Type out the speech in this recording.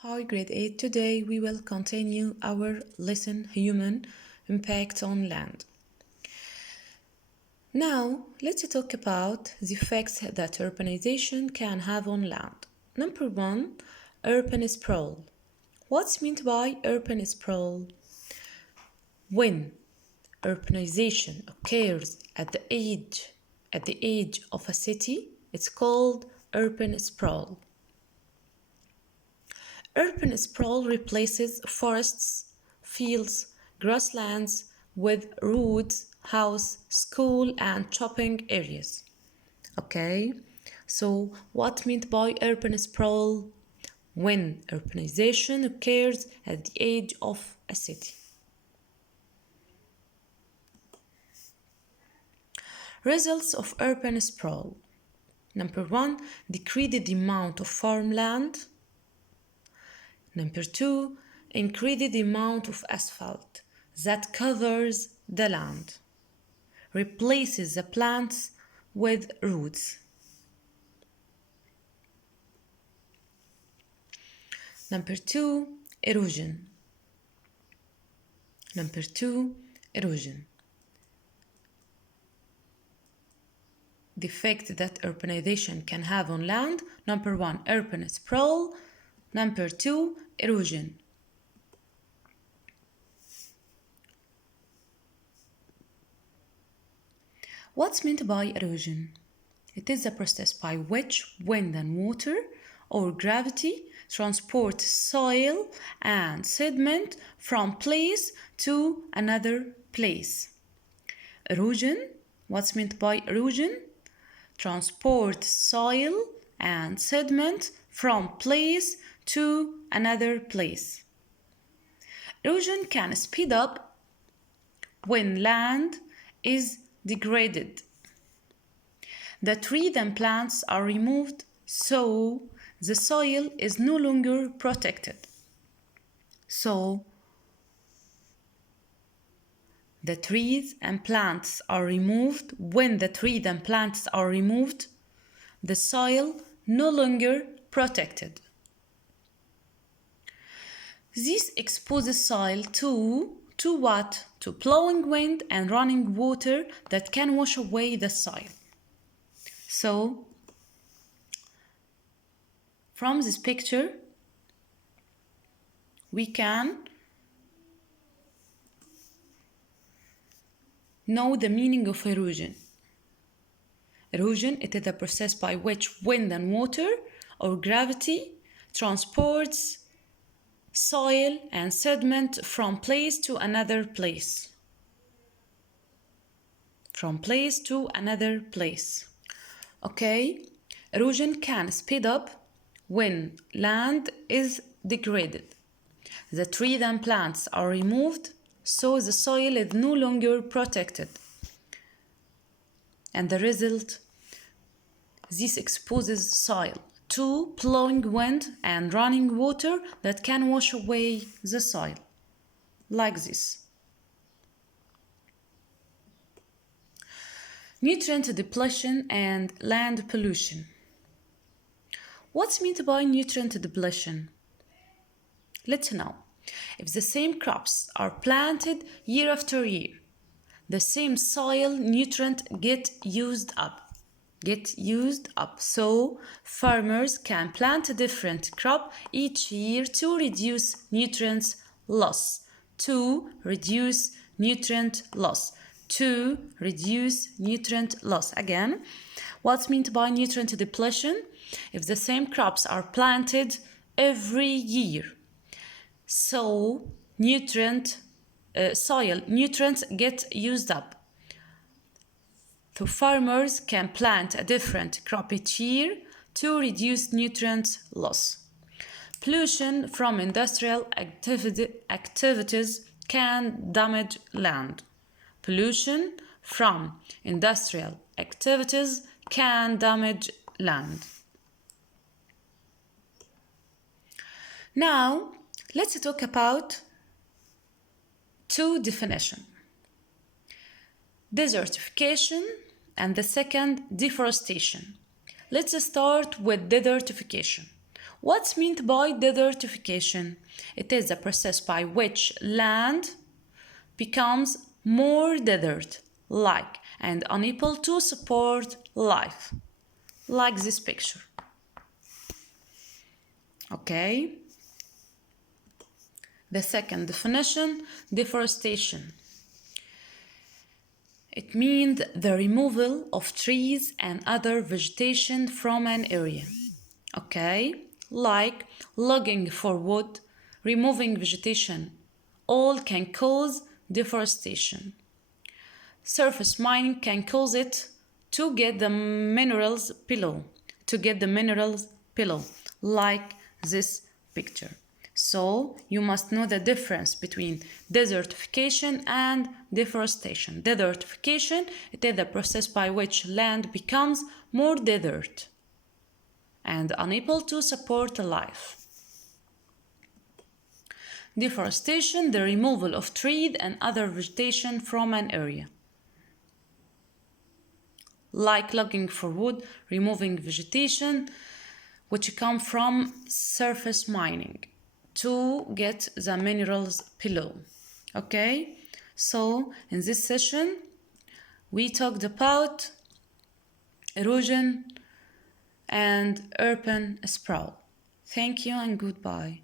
Hi, grade 8. Today we will continue our lesson Human Impact on Land. Now, let's talk about the effects that urbanization can have on land. Number 1, urban sprawl. What's meant by urban sprawl? When urbanization occurs at the edge of a city, it's called urban sprawl. Urban sprawl replaces forests, fields, grasslands with roads, house, school, and shopping areas. Okay, so what meant by urban sprawl? When urbanization occurs at the edge of a city. Results of urban sprawl. Number 1, decreased the amount of farmland. Number 2, increase the amount of asphalt that covers the land. Replaces the plants with roots. Number 2, erosion. Number 2, erosion. The effect that urbanization can have on land. Number 1, urban sprawl. Number 2, erosion. What's meant by erosion? It is a process by which wind and water or gravity transport soil and sediment from place to another place. Erosion. What's meant by erosion? Transport soil and sediment from place to another place. Erosion can speed up when land is degraded. The trees and plants are removed, so the soil is no longer protected. So the trees and plants are removed. When the trees and plants are removed, the soil no longer protected. This exposes soil to what? To blowing wind and running water that can wash away the soil. So, from this picture, we can know the meaning of erosion. Erosion, it is a process by which wind and water or gravity transports soil and sediment from place to another place. From place to another place. Okay, erosion can speed up when land is degraded. The trees and plants are removed, so the soil is no longer protected. And the result, this exposes soil to blowing wind and running water that can wash away the soil, like this. Nutrient depletion and land pollution. What's meant by nutrient depletion? Let's know. If the same crops are planted year after year, the same soil nutrient get used up. So farmers can plant a different crop each year to reduce nutrient loss. Again, what's meant by nutrient depletion? If the same crops are planted every year, so soil nutrients get used up. So farmers can plant a different crop each year to reduce nutrient loss. Pollution from industrial activities can damage land. Pollution from industrial activities can damage land. Now, let's talk about two definitions. Desertification and the second, deforestation. Let's start with desertification. What's meant by desertification? It is the process by which land becomes more desert like and unable to support life, like this picture. Okay. The second definition, deforestation. It means the removal of trees and other vegetation from an area. Okay, like logging for wood, removing vegetation, all can cause deforestation. Surface mining can cause it to get the minerals below, like this picture. So you must know the difference between desertification and deforestation. Desertification, it is the process by which land becomes more desert and unable to support life. Deforestation, the removal of trees and other vegetation from an area. Like logging for wood, removing vegetation which come from surface mining to get the minerals below. Okay, so in this session we talked about erosion and urban sprawl. Thank you and goodbye.